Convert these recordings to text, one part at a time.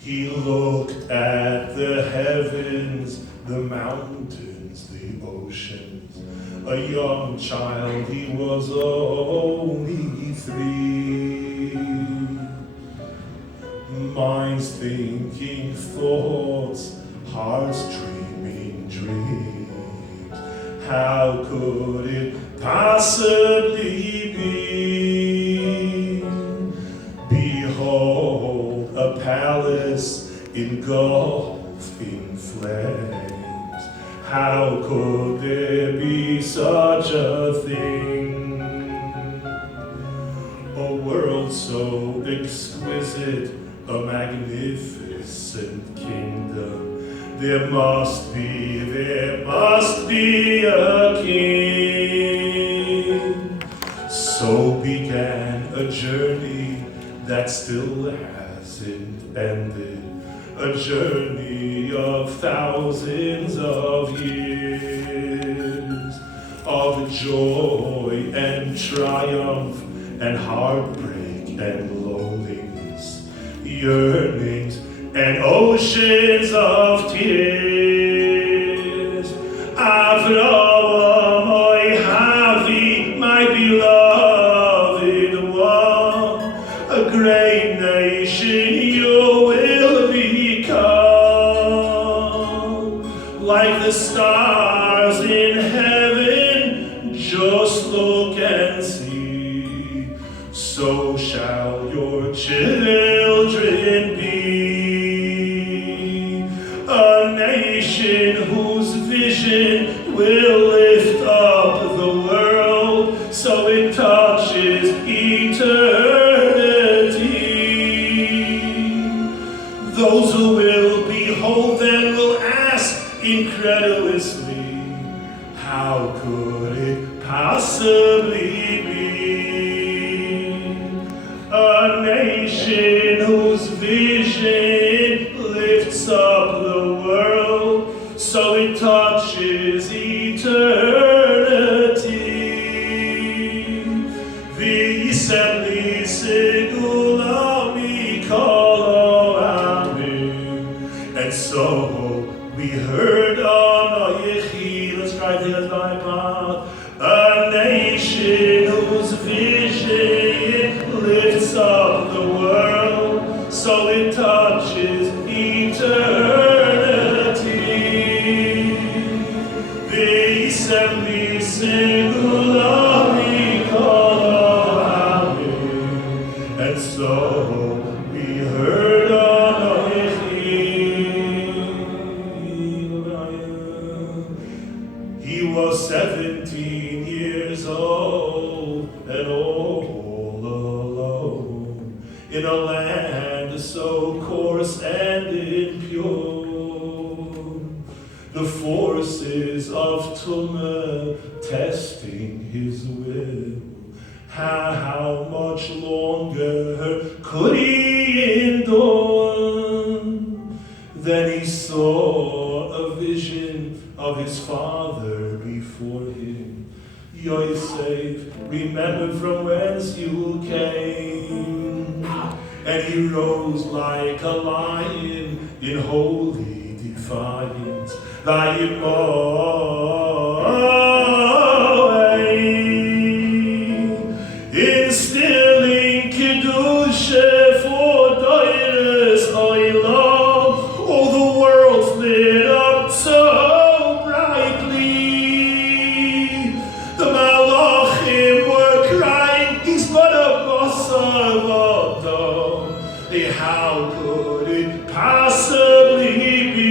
He looked at the heavens, the mountains, the oceans. A young child, he was only 3. Minds thinking thoughts, hearts dreaming dreams. How could it possibly be? Behold, a palace engulfed in flames. How could there be such a thing? A world so exquisite, a magnificent kingdom. There must be a king. So began a journey that still hasn't ended. A journey of thousands of years, of joy and triumph and heartbreak and loneliness, yearnings and oceans of tears. Avraham, Havi, my beloved one, a great nation you will become. Like the stars in heaven, just look and see. So shall your children be. A nation whose vision will lift up the world so it touches eternity. Those who will behold them will ask incredulously, how could it possibly be? A nation whose vision lifts up the world so it touches eternity. V'yisem segula mikol ha'amim. And so we heard on Yechi, let's try to get thy path. A nation whose vision lifts up the world so it touches eternity. V'yisem segula mikol ha'amim. And so we heard on Yechi. He was 17 years old and all alone in a land so coarse and impure. The forces of Tumah testing his will. How much longer could he endure? Then he saw a vision of his father before him. Yosef, remember from whence you came. And he rose like a lion in holy defiance. Instilling Kedusha for Doiris Oilam. Oh, the world's lit up so brightly. The Malachim were crying, he's but a basar v'adam. How could it possibly be?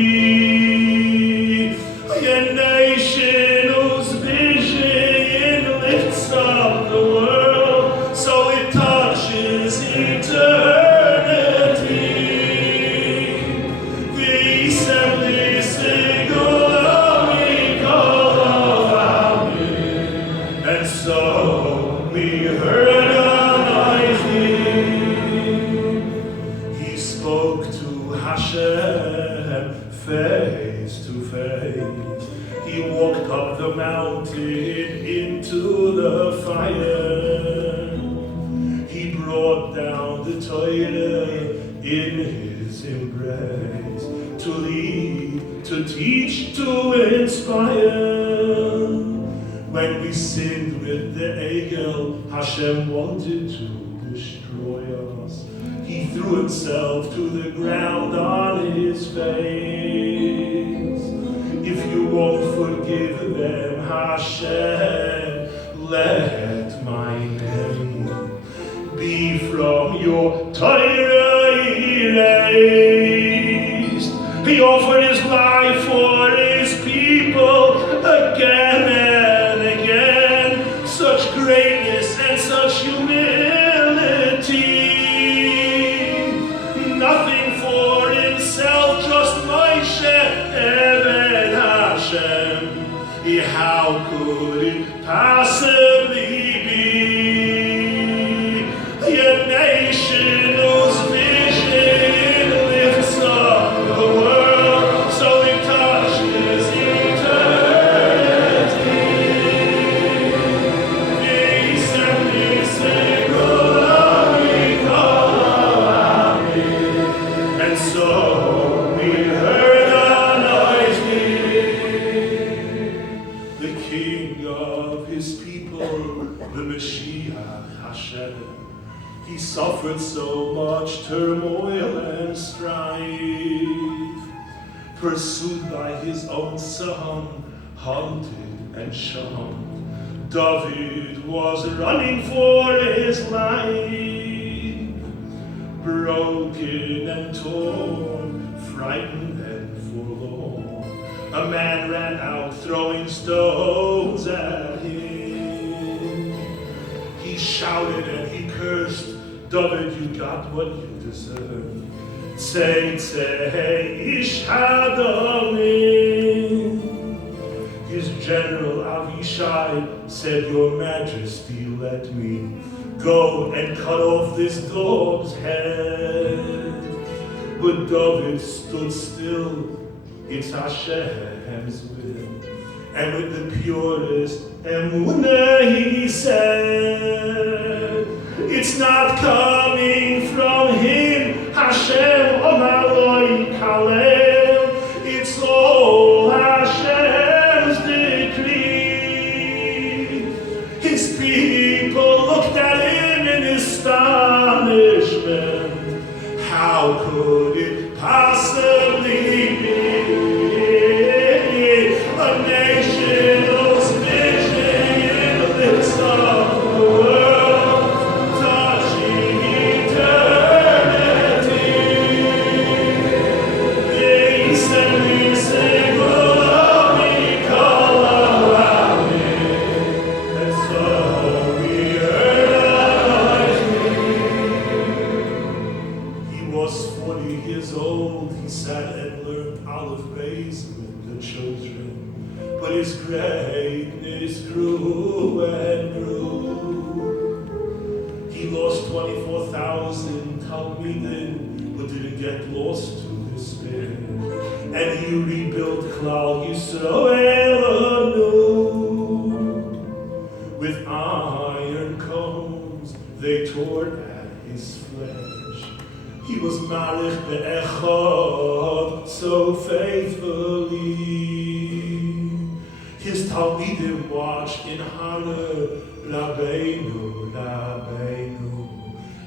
A nation whose vision lifts up the world so it touches eternity. V'yisem segula mikol ha'amim. days. He walked up the mountain into the fire. He brought down the Torah in his embrace, to lead, to teach, to inspire. When we sinned with the Egel, Hashem wanted to destroy us. He threw himself to the ground on his face. If you won't forgive them, Hashem, let my name be from your Torah erased. He offered his life for his people again and again. Such greatness and such humility. Nothing for himself, just Moshe, Eved Hashem. How could it possibly be a nation whose vision lifts up the world so it touches eternity? Peace and peace and glory, glory. And so we heard a noise near. The King of his people, the Mashiach Hashem. He suffered so much turmoil and strife, pursued by his own son, hunted and shunned. David was running for his life, broken and torn, frightened and forlorn. A man ran out throwing stones at him. He shouted and he cursed, David, you got what you deserve. Tzei ish Adonai. His general Avishai said, Your Majesty, let me go and cut off this dog's head. But David stood still, it's Hashem's will. And with the purest emunah he said, it's not coming from him, Hashem Omaloi Kalel. It's all Hashem's decree. His people looked at him in astonishment. How could it possibly be a nation whose vision lifts up the world, touching eternity? Peace and peace and glory, call around me. And so we heard a noise. He was 40 years old. He sat and learned Aleph Beis with the children. But his greatness grew and grew. He lost 24,000 Talmidim, but didn't get lost to despair. And he rebuilt Klal Yisrael anew. With iron combs, they tore at his flesh. He was Malich Be'echad so faithfully. His Talmidim watched in honor, Rabbeinu, Rabbeinu.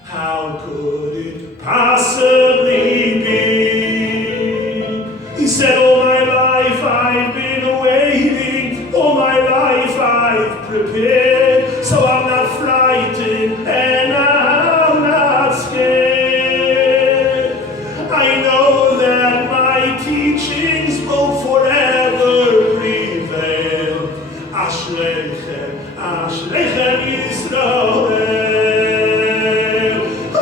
How could it possibly be? He said, all my life I've been waiting, all my life I've prepared, so I'm not frightened and I'm not scared. I know that my teachings will forever prevail. Ashrechem, Ashrechem Yisrael.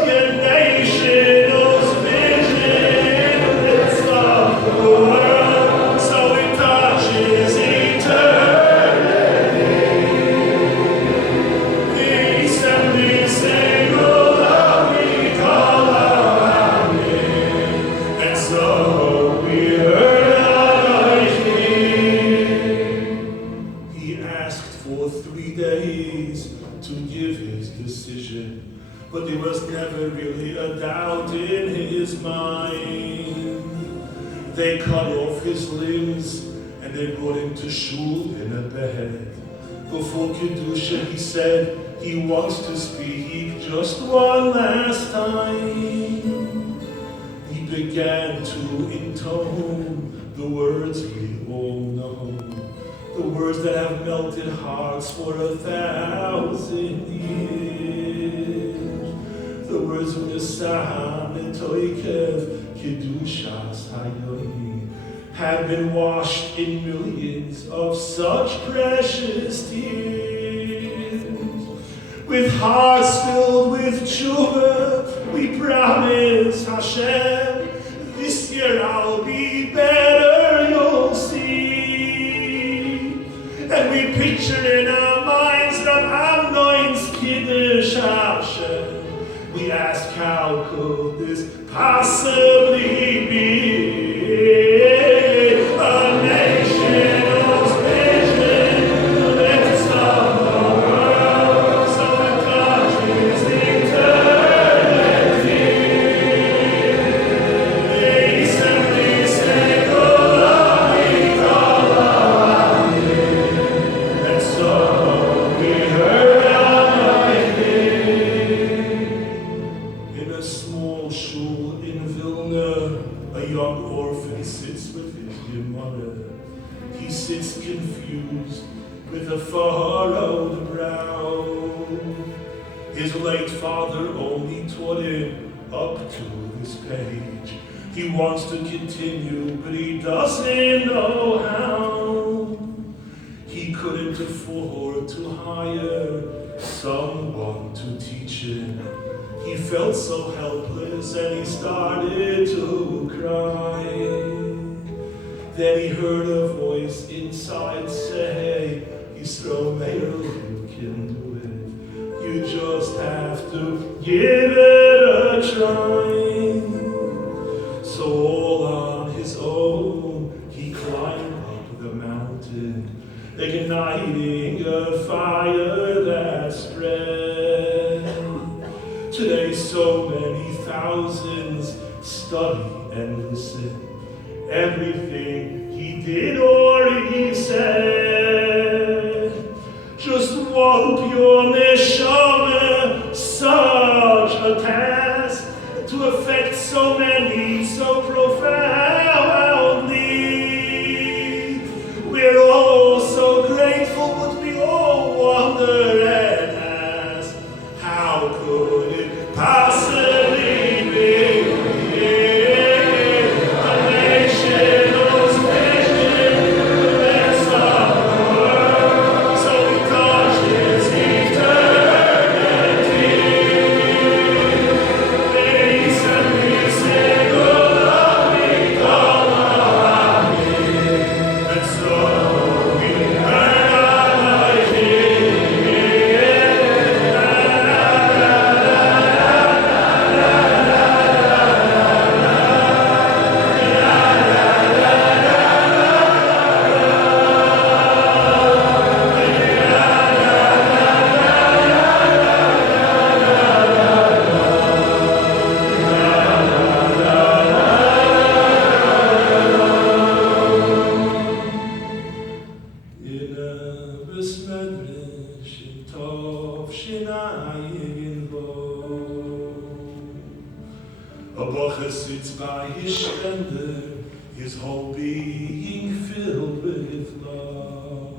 Your nation whose vision lifts up the world so it touches eternity. Peace and peace and glory call around me. And so we heard a noise. never really a doubt in his mind. They cut off his limbs and they brought him to shul in a bed. Before Kedusha he said he wants to speak just one last time. He began to intone the words we all know, the words that have melted hearts for 1,000 years, the words of Nisam and Toikev, Kedushas Hayohi, have been washed in millions of such precious tears. With hearts filled with tshuva, we promise Hashem, this year I'll be better, you'll see. And we picture in our minds that Amnoin's Kiddush Hashem. We ask, how could this possibly be? A nation whose vision lifts up the world, so the country's eternity. They simply say, Golami, Golami. And so we heard in a small shul in Vilna, a young orphan sits with his dear mother. He sits confused with a furrowed brow. His late father only taught him up to this page. He wants to continue, but he doesn't know how. He couldn't afford to hire someone to teach him. He felt so helpless and he started to cry. Then he heard a voice inside say, Yisro Meir, you can do it. You just have to give it a try. So all on his own, he climbed up the mountain, igniting a fire that spread. Today so many thousands study and listen. Everything he did or he said. Just one pure neshama, such a task to affect so many so profoundly. We're all so grateful, but we all wonder and ask, how could it possibly be a nation whose vision lifts up the world, so it touches eternity? They simply say, Golami, Golami. And so we heard our King. A bacher sits by his spender, his whole being filled with love.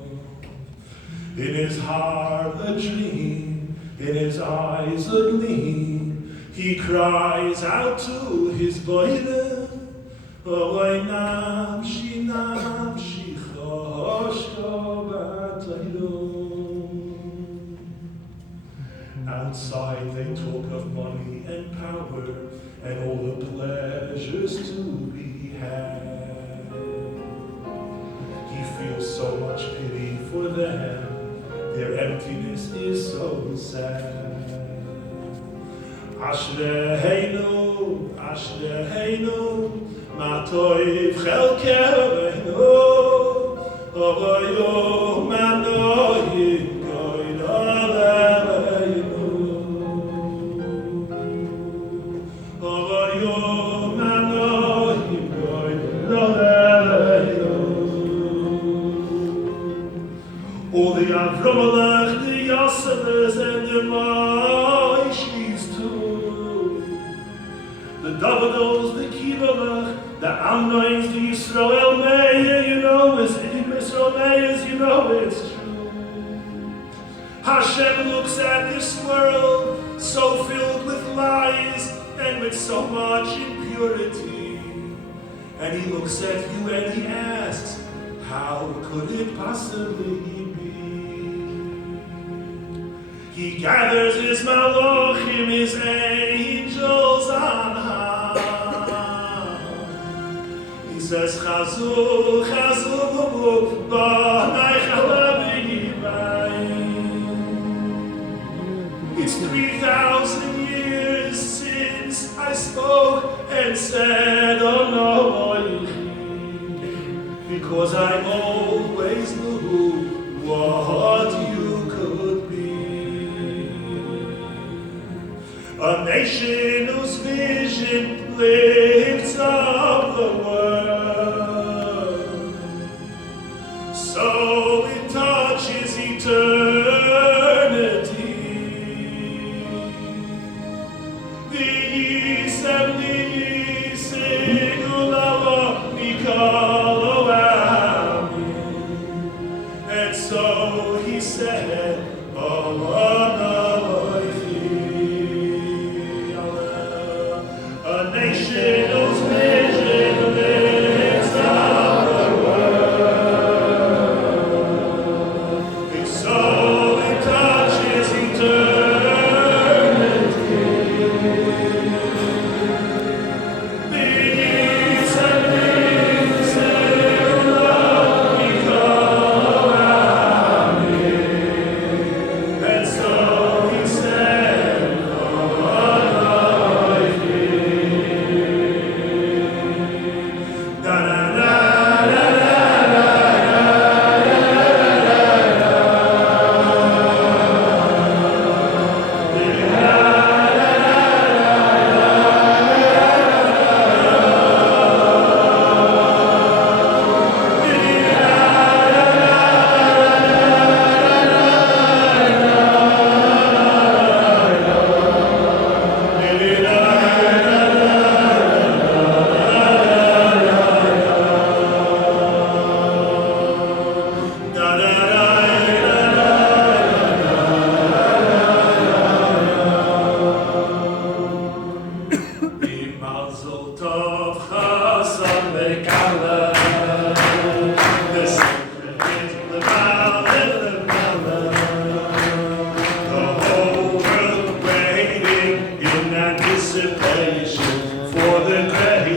In his heart a dream, in his eyes a gleam, he cries out to his boiler, Oy namshi namshi choshko b'tayro. Outside they talk of money and power and all the pleasures to be had. He feels so much pity for them, their emptiness is so sad. Ashreheinu, Ashreheinu, ma toiv chelkereinu, avayo manoyim goydaleinu. All the Avramalech, the Yoseves, and the Moishis too. The Davidos, the Kivalech, the Amnoins, the Yisrael Meir, you know it's in Yisrael Meir, you know it's true. Hashem looks at this world so filled with lies and with so much impurity. And he looks at you and he asks, how could it possibly be? He gathers his malachim, his angels on high. He says, Chazu, Chazu, B'nai Chalavi Yivayim. It's 3,000 years since I spoke and said, oh no, because I always knew what you could be. A nation whose vision lifts up the world, so it touches eternity. The East and the East, Sigulava, Nikala. And so he said, a nation whose vision lifts up the world, and so it touches eternity. The East and the East,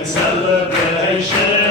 celebration.